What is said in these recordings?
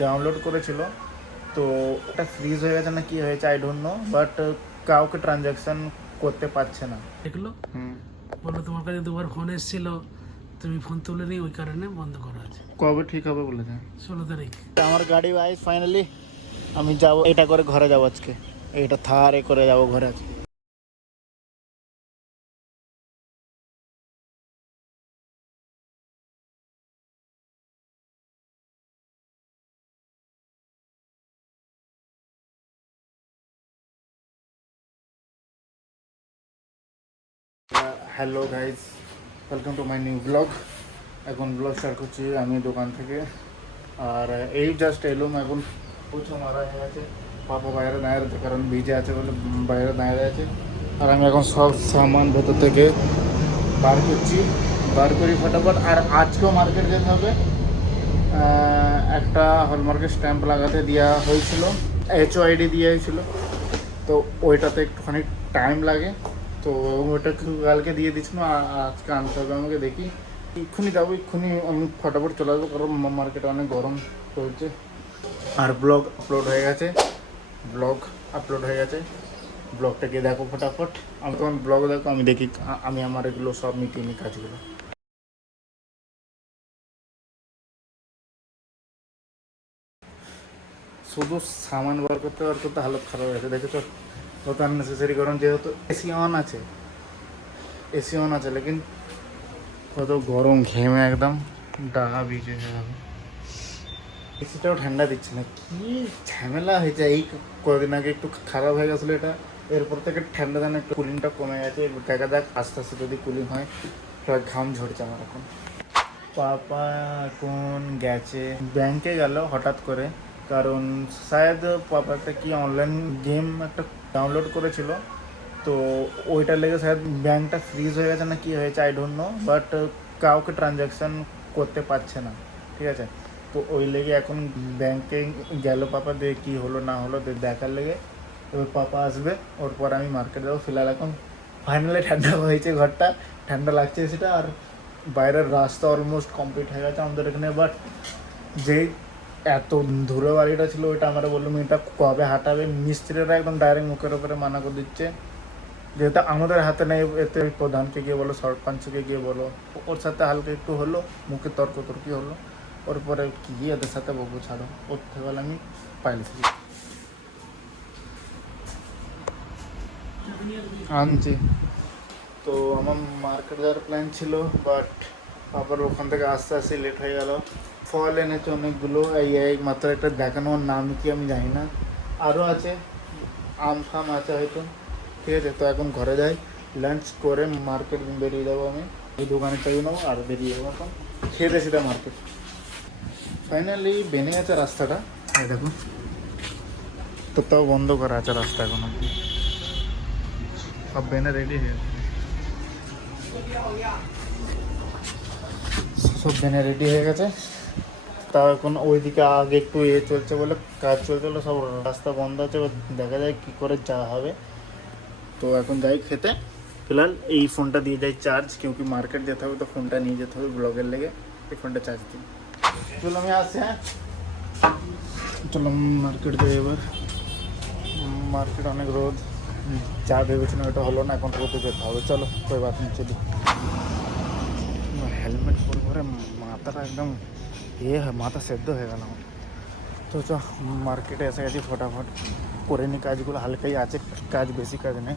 Download করেছিল, তো ওটা ফ্রিজ হয়ে গেছে না কি হয়েছে আই ডোন্ট নো, বাট কাউকে ট্রানজ্যাকশন করতে পারছে না। দেখলো বললো তোমার কাছে দুবার ফোন এসেছিল, তুমি ফোন তুলেনি, ওই কারণে বন্ধ করা আছে। কবে ঠিক হবে বলেছে? 16 তারিখ। আমার গাড়ি ভাই ফাইনালি আমি যাব, এটা করে ঘরে যাবো আজকে, এটা থার এ করে যাবো ঘরে আজকে। Hello guys, welcome to my new blog. এখন ব্লগ স্টার্ট করছি আমি দোকান থেকে, আর এই জাস্ট এলুম, এখন পুছো মারা হয়ে গেছে, পাপা বাইরে দাঁড়িয়ে আছে কারণ ভিজে আছে বলে বাইরে দাঁড়িয়ে আছে। আর আমি এখন সব সামান ভেতর থেকে বার করছি, বার করি ফটাফট। আর আজকেও মার্কেট যেতে হবে, একটা হলমার্কের স্ট্যাম্প লাগাতে দেওয়া হয়েছিল, HOID দিয়ে হয়েছিল, তো ওইটাতে একটুখানি টাইম লাগে, তো ওইটা কালকে দিয়ে দিচ্ছিল, আজকে আনতে হবে আমাকে। দেখি এক্ষুনি যাবো, এক্ষুনি আমি ফটাফট চলে আসবো কারণ মার্কেটে অনেক গরম চলছে। আর ব্লগ আপলোড হয়ে গেছে, ব্লগটাকে দেখো ফটাফট। আমি তোমার ব্লগ দেখো, আমি দেখি আমি আমার এগুলো সব মিটিয়ে নিই কাজগুলো। শুধু সামান বার করতে হালত খারাপ হয়ে গেছে, দেখেছো কত আননেসেসারি গরম, যেহেতু এসি অন আছে লেকিন কত গরম, ঘেমে একদম ডাহা ভিজে যাবে। এসিটাও ঠান্ডা দিচ্ছে না, কি ঝামেলা হয়েছে। এই কদিন আগে একটু খারাপ হয়ে গেছিলো এটা, এরপর থেকে ঠান্ডা যেন একটু কুলিংটা কমে গেছে। দেখা যাক আস্তে আস্তে যদি কুলিং হয়, ঘাম ঝরছে আমার এখন। পাপা এখন গেছে ব্যাংকে, গেল হঠাৎ করে, কারণ শায়দ পাপা একটা কি অনলাইন গেম একটা ডাউনলোড করেছিল, তো ওইটার লেগে শায়দ ব্যাংকটা ফ্রিজ হয়ে গেছে না কি হয়েছে আই ডোন্ট নো, বাট কাউকে ট্রানজ্যাকশান করতে পারছে না, ঠিক আছে। তো ওই লেগে এখন ব্যাংকে গেল পাপা, দিয়ে কী হলো না হলো দেখার লেগে। এবার পাপা আসবে, ওর পর আমি মার্কেট যাবো। ফিলহাল এখন ফাইনালি ঠান্ডা হয়েছে, ঘরটা ঠান্ডা লাগছে সেটা, আর বাইরের রাস্তা অলমোস্ট কমপ্লিট হয়ে গেছে আমাদের এখানে। বাট যেই এত ধুলো বাড়িটা ছিল, ওইটা আমরা বললাম এটা কবে হাঁটাবে, মিস্ত্রিরা একদম ডাইরেক্ট মুখের ওপরে মানা করে দিচ্ছে, যেহেতু আমাদের হাতে নেই। এতে প্রধানকে গিয়ে বলো, সরপঞ্চকে গিয়ে বলো, ওর সাথে হালকা একটু হলো, মুখে তর্কি হলো, ওর পরে কি এদের সাথে বলবো, ছাড়ো, ওর থেকে বলে আমি পাইলেছি আনছি। তো আমার মার্কেট যাওয়ার প্ল্যান ছিল, বাট আবার ওখান থেকে আস্তে আস্তে লেট হয়ে গেল। ফল এনেছে অনেকগুলো, এই মাত্র একটা দেখানোর নাম কি আমি জানি না, আরও আছে, আম ফাম আছে হয়তো, ঠিক আছে। তো এখন ঘরে যাই, লাঞ্চ করে মার্কেট বেরিয়ে যাবো। আমি এই দোকানে চালিয়ে নেবো আর বেরিয়ে যাবো এখন খেতে সেটা মার্কেট। ফাইনালি বেনে গেছে রাস্তাটা, এই দেখো, তো তাও বন্ধ করা আছে রাস্তা এখন অব্দি, সব বেনে রেডি হয়ে গেছে, সব বেনে রেডি হয়ে গেছে। তাও এখন ওইদিকে আগে একটু চলছে বলে, কাজ চলছে বলে সব রাস্তা বন্ধ আছে, দেখা যায় কী করে যাওয়া হবে। তো এখন যাই খেতে। ফিলহাল এই ফোনটা দিয়ে যাই চার্জ, क्योंकि মার্কেট যেতে হবে তো ফোনটা নিয়ে যেতে হবে ব্লগের লেগে, এই ফোনটা চার্জ দিই। চলো আমি আসছি, হ্যাঁ চলো মার্কেট যাই এবার। মার্কেট অনেক রোদ, যা ভেবেছিলাম এটা হলো না, এখন রোদে যেতে হবে। চলো কই বাত নেই, চলি। হেলমেট পরে পরে মাথাটা একদম মাথা সেদ্ধ হয়ে গেল আমার। তো চ মার্কেটে এসে গেছি, ফটাফট করে নিই কাজগুলো, হালকাই আছে কাজ, বেশি কাজ নেই,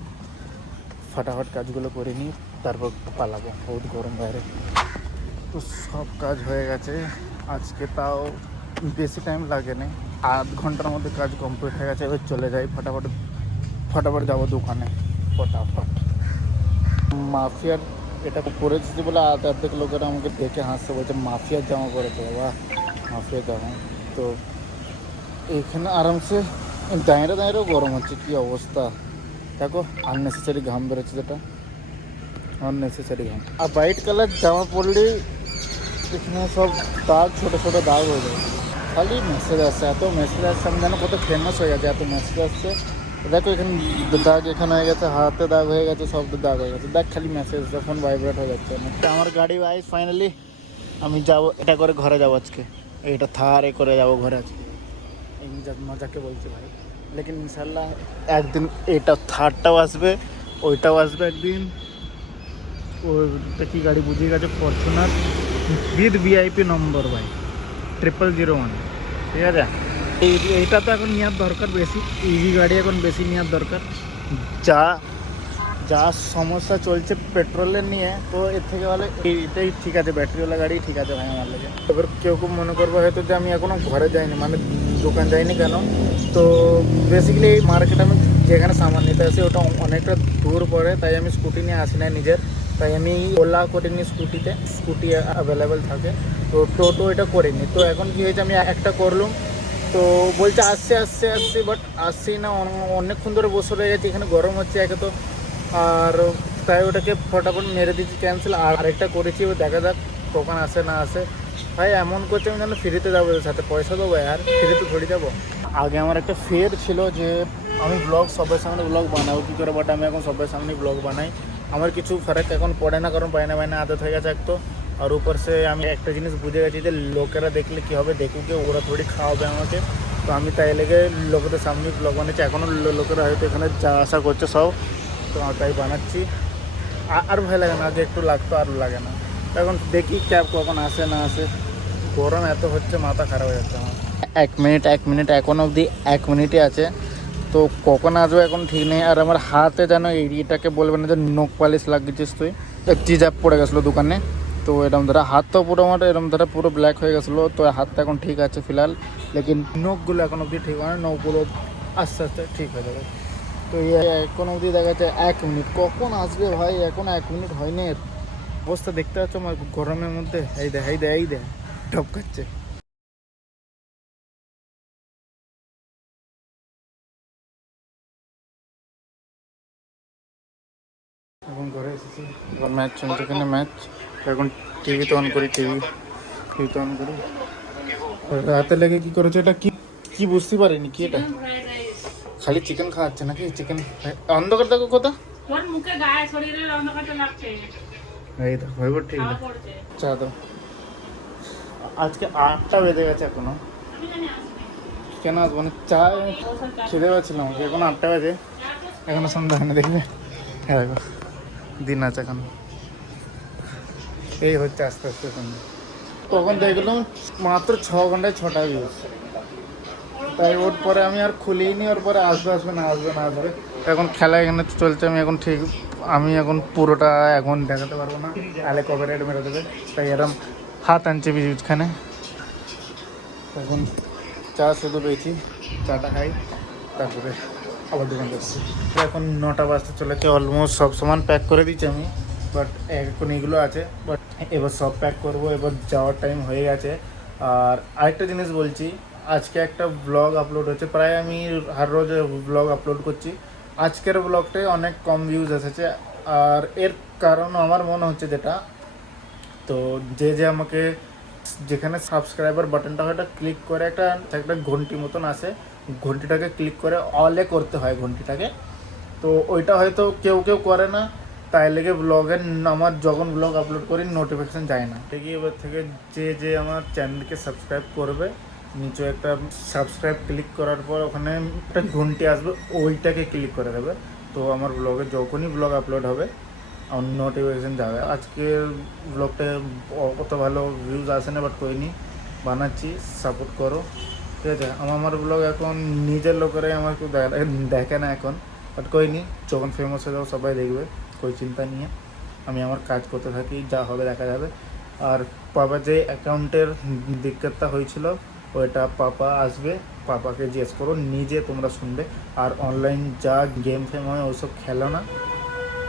ফটাফট কাজগুলো করে নিই, তারপর পালাবো, বহুত গরম বাইরে। তো সব কাজ হয়ে গেছে আজকে, তাও বেশি টাইম লাগে না, আধ ঘন্টার মধ্যে কাজ কমপ্লিট হয়ে গেছে। এবার চলে যাই ফটাফট যাবো দোকানে, ফটাফট। মাফিয়ার এটা পরেছি বলে অর্ধেক লোকেরা আমাকে দেখে হাসতে, বলছে মাফিয়ার জামা পরেছে, বাবা মাফিয়ার জামা। তো এখানে আরামসে দাঁড়িয়েও গরম হচ্ছে, কী অবস্থা দেখো, আননেসেসারি ঘাম বেরোচ্ছে, যেটা আননেসেসারি ঘাম। আর হোয়াইট কালার জামা পরলেই এখানে সব দাগ, ছোটো ছোটো দাগ হয়ে যায়। খালি মেসেজ আসছে, এত মেসেজ আসছে, আমি জানো কত ফেমাস হয়ে গেছে, এত মেসেজ আসছে। দেখো এখানে দাগ, এখানে হয়ে গেছে, হাতে দাগ হয়ে গেছে, সব দাগ হয়ে গেছে, দেখ খালি মেসেজ, যখন ভাইব্রেট হয়ে যাচ্ছে। আমার গাড়ি ফাইনালি আমি যাবো, এটা করে ঘরে যাবো আজকে, এইটা থার এ করে যাবো ঘরে আজকে। এই মজাকে বলছি ভাই, লেকিন ইনশাল্লাহ একদিন এটা থার্ডটাও আসবে, ওইটাও আসবে একদিন। ওইটা কি গাড়ি বুঝিয়ে গেছে, ফরচুনার উইথ ভিআইপি নম্বর ভাই, 0001, ঠিক আছে। এইটা তো এখন নেওয়ার দরকার বেশি, ইভি গাড়ি এখন বেশি নেওয়ার দরকার। যা যা সমস্যা চলছে পেট্রোলের নিয়ে, তো এর থেকে বলে এইটাই ঠিক আছে, ব্যাটারিওয়ালা গাড়ি ঠিক আছে ভাই আমার লাগে। এবার কেউ কেউ মনে করবো হয়তো যে আমি এখনও ঘরে যাইনি, মানে দোকান যাইনি কেন, তো বেসিক্যালি এই মার্কেট আমি যেখানে সামান নিতে আসি ওটা অনেকটা দূর পড়ে, তাই আমি স্কুটি নিয়ে আসি না নিজের, তাই আমি ওলা করে নিই স্কুটিতে, স্কুটি অ্যাভেলেবেল থাকে, তো টোটো এটা করিনি। তো এখন কী হয়েছে, আমি একটা করলাম, তো বলছে আসছে আসছে আসছে, বাট আসছেই না, অনেকক্ষণ ধরে বসে রয়ে গেছে, এখানে গরম হচ্ছে একে তো, আর তাই ওটাকে ফটাফট মেরে দিচ্ছি ক্যান্সেল। আর আরেকটা করেছি, ও দেখা যাক কখন আসে না আসে। ভাই এমন করছে আমি যেন ফ্রিতে যাবো, এর সাথে পয়সা দেবো আর ফ্রিতে থোড়ি যাবো। আগে আমার একটা ফেয়ার ছিল যে আমি ব্লগ সবার সামনে ব্লগ বানাবো কী করে, বাট আমি এখন সবার সামনে ব্লগ বানাই। আমার কিছু ফারাক এখন পড়ে না, কারণ বাইনা বাইনা আদত হয়ে গেছে এক তো, আর উপর সে আমি একটা জিনিস বুঝে গেছি যে লোকেরা দেখলে কী হবে, দেখুকে ওরা থোড়ি খাওয়াবে আমাকে, তো আমি তাই লেগে লোকেদের সামনে ব্লগ বানাচ্ছি। এখনও লোকেরা হয়তো এখানে যা আশা করছে সব, তো তাই বানাচ্ছি। আর ভালো লাগে না, আগে একটু লাগতো আর লাগে না। এখন দেখি ক্যাব কখন আসে না আসে, গরম এত হচ্ছে মাথা খারাপ হয়ে যাচ্ছে আমার। 1 মিনিট এখন অবধি 1 মিনিটই আছে, তো কখন আসবে এখন ঠিক নেই। আর আমার হাতে যেন এইটাকে বলবে না যে নখ পালিশ লাগিয়েছিস তুই, চিজাপ পড়ে গেছিলো দোকানে, তো এরকম ধরা হাত তো পুরো আমার এরকম ধরা পুরো ব্ল্যাক হয়ে গেছিলো, তো হাতটা এখন ঠিক আছে ফিলহাল, লেকিন নখগুলো এখন অবধি ঠিক হয় না, নখগুলো আস্তে আস্তে ঠিক হয়ে যাবে। তো এখন অবধি দেখা যাচ্ছে 1 মিনিট, কখন আসবে ভাই, এখন 1 মিনিট হয়নি। অবস্থা দেখতে পাচ্ছ আমার গরমের মধ্যে, এই দে ঢপকাচ্ছে। এখন ঘরে এসেছি, এখন ম্যাচ চলছে, এখানে ম্যাচ, এখন টিভিতে অন করি, টিভিতে অন করি। রাতে লেগে কি করেছে এটা, কি কি বুঝতে পারিনি কি এটা, খালি চিকেন খাওয়াচ্ছে নাকি, চিকেন অন্ধকার দেখো কোথা, ওর মুখে গায়ে শরীরের অন্ধকারটা লাগছে। এই দেখো এবার ঠিক খাওয়া আছে। পড়ছে। চা দাও। আজকে 8টা বেজে গেছে এখনো, আমি জানি আসবে। কেন আসবো না, চা খেতে পাচ্ছিলাম, এখন 8টা বাজে, এখনো সন্ধ্যা হয় না, দেখবে হ্যাঁ দেখো দিন আছে এখন, এই হচ্ছে আস্তে আস্তে সন্ধ্যা। তখন দেখলাম মাত্র 6 ঘন্টায় 6টা ভিউজ, তাই ওর পরে আমি আর খুলিনি, ওর পরে আসবে না আসবে। এখন খেলা এখানে চলছে, আমি এখন পুরোটা এখন দেখাতে পারবো না, তাহলে কপিরাইট মেরে দেবে, তাই এরম হাত আনছে ভিউজখানে। এখন চা শুধু পেয়েছি, চাটা খাই, তারপরে আবার দোকান যাচ্ছি। এখন 9টা বাজতে চলেছে, অলমোস্ট সব সামান প্যাক করে দিচ্ছি আমি, বাট এখন এগুলো আছে, বাট এবার সব প্যাক করবো, এবার যাওয়ার টাইম হয়ে গেছে। আর আরেকটা জিনিস বলছি, আজকে একটা ব্লগ আপলোড হচ্ছে, প্রায় আমি হার রোজ ব্লগ আপলোড করছি, আজকের ব্লগটায় অনেক কম ভিউজ এসেছে, আর এর কারণ আমার মনে হচ্ছে যেটা, তো যে আমাকে যেখানে সাবস্ক্রাইবার বাটনটা হয় ওটা ক্লিক করে একটা ঘন্টি মতন আসে, ঘন্টিটাকে ক্লিক করে অলে করতে হয় ঘন্টিটাকে, তো ওইটা হয়তো কেউ করে না, তাই লেগে ব্লগের আমার যখন ব্লগ আপলোড করি নোটিফিকেশান যায় না। দেখি এবার থেকে যে আমার চ্যানেলকে সাবস্ক্রাইব করবে, নিচে একটা সাবস্ক্রাইব ক্লিক করার পর ওখানে একটা ঘন্টি আসবে, ওইটাকে ক্লিক করে দেবে, তো আমার ব্লগে যখনই ব্লগ আপলোড হবে আমার নোটিফিকেশান যাবে। আজকে ব্লগটা অত ভালো ভিউজ আসে না, বাট করিনি, বানাচ্ছি, সাপোর্ট করো, ঠিক আছে। আমার ব্লগ এখন নিজের লোকেরাই আমার কেউ দেখে না এখন, বাট করিনি, যখন ফেমাস হয়ে যাবো সবাই দেখবে, કોઈ চিন্তা নিয়ে আমি আমার কাজ করতে থাকি, যা হবে দেখা যাবে। আর পাপা যে অ্যাকাউন্টের দিক্কতটা হয়েছিল, ওইটা পাপা আসবে, পাপাকে জিজ্ঞেস করো, নিজে তোমরা শুনবে। আর অনলাইন যা গেম ফেম হয় ওইসব খেলো না,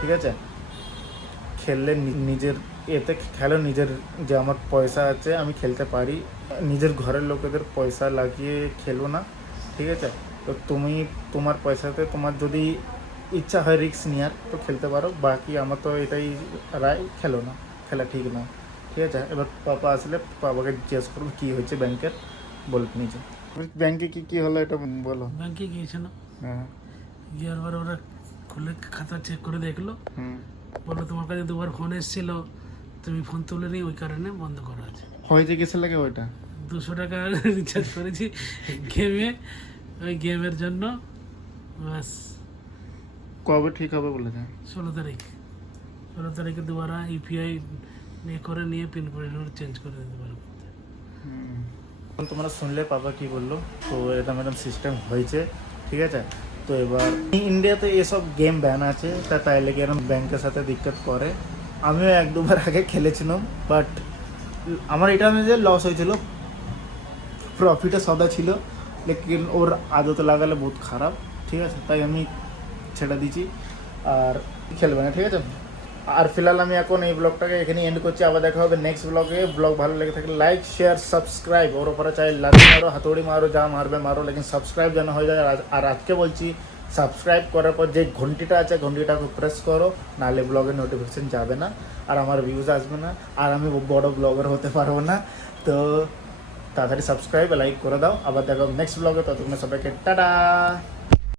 ঠিক আছে। খেললে নিজের এতে খেলো, নিজের যে আমার পয়সা আছে আমি খেলতে পারি, নিজের ঘরের লোকেদের পয়সা লাগিয়ে খেলো না, ঠিক আছে। তো তোমার পয়সাতে তোমার যদি ইচ্ছা হয় রিস্ক নেওয়ার তো খেলতে পারো, বাকি আমার তো এটাই রায়, খেলো না, খেলা ঠিক না, ঠিক আছে। এবার পাপা আসলে পাপাকে জিজ্ঞেস করবো কী হয়েছে ব্যাংকের, বলবে নিজে। ব্যাংকে কী হলো এটা বলো। ব্যাংকে গিয়েছিল, হ্যাঁ, গিয়ে একবার ওরা খুলে খাতা চেক করে দেখলো, হুম, বললো তোমার কাছে 2বার ফোন এসেছিল, তুমি ফোন তুলে নি, ওই কারণে বন্ধ করা আছে। হয়েছে কিসের লাগে ওইটা? 200 টাকা রিচার্জ করেছি গেমে, ওই গেমের জন্য। বাস কবে ঠিক হবে বলেছে? 16 তারিখে দুবারা ইউপিআই নিয়ে পিন করে চেঞ্জ করে দিতে পারবো। এখন তোমরা শুনলে পাপা কি বললো, তো এরকম এরকম সিস্টেম হয়েছে, ঠিক আছে। তো এবার ইন্ডিয়াতে এসব গেম ব্যান আছে, তাই লেগে এরকম ব্যাংকের সাথে দিক্কত করে। আমিও 1-2 বার আগে খেলেছিলাম, বাট আমার এটা আমি যে লস হয়েছিল, প্রফিটে সদা ছিল, লেকিন ওর আদতে লাগালে বহুত খারাপ, ঠিক আছে, তাই আমি ছেড়ে দিয়েছি আর খেলবে না, ঠিক আছে। আর ফিলহাল আমি এখন এই ব্লগটাকে এখানে এন্ড করছি। আবার দেখা হবে নেক্সট ব্লগে। ব্লগ ভালো লেগে থাকলে লাইক শেয়ার সাবস্ক্রাইব, ওর ওপরে চাই লাথি মারো, হাতুড়ি মারো, যা মারবে মারো, লেকিন সাবস্ক্রাইব যেন হয়ে যায়। আর আজকে বলছি সাবস্ক্রাইব করার পর যে ঘন্টিটা আছে ঘন্টিটাকে প্রেস করো, নাহলে ব্লগের নোটিফিকেশান যাবে না আর আমার ভিউজ আসবে না আর আমি বড় ব্লগার হতে পারবো না। তো তাড়াতাড়ি সাবস্ক্রাইব লাইক করে দাও। আবার দেখা হবে নেক্সট ব্লগে। ততক্ষণ সবাইকে টাটা।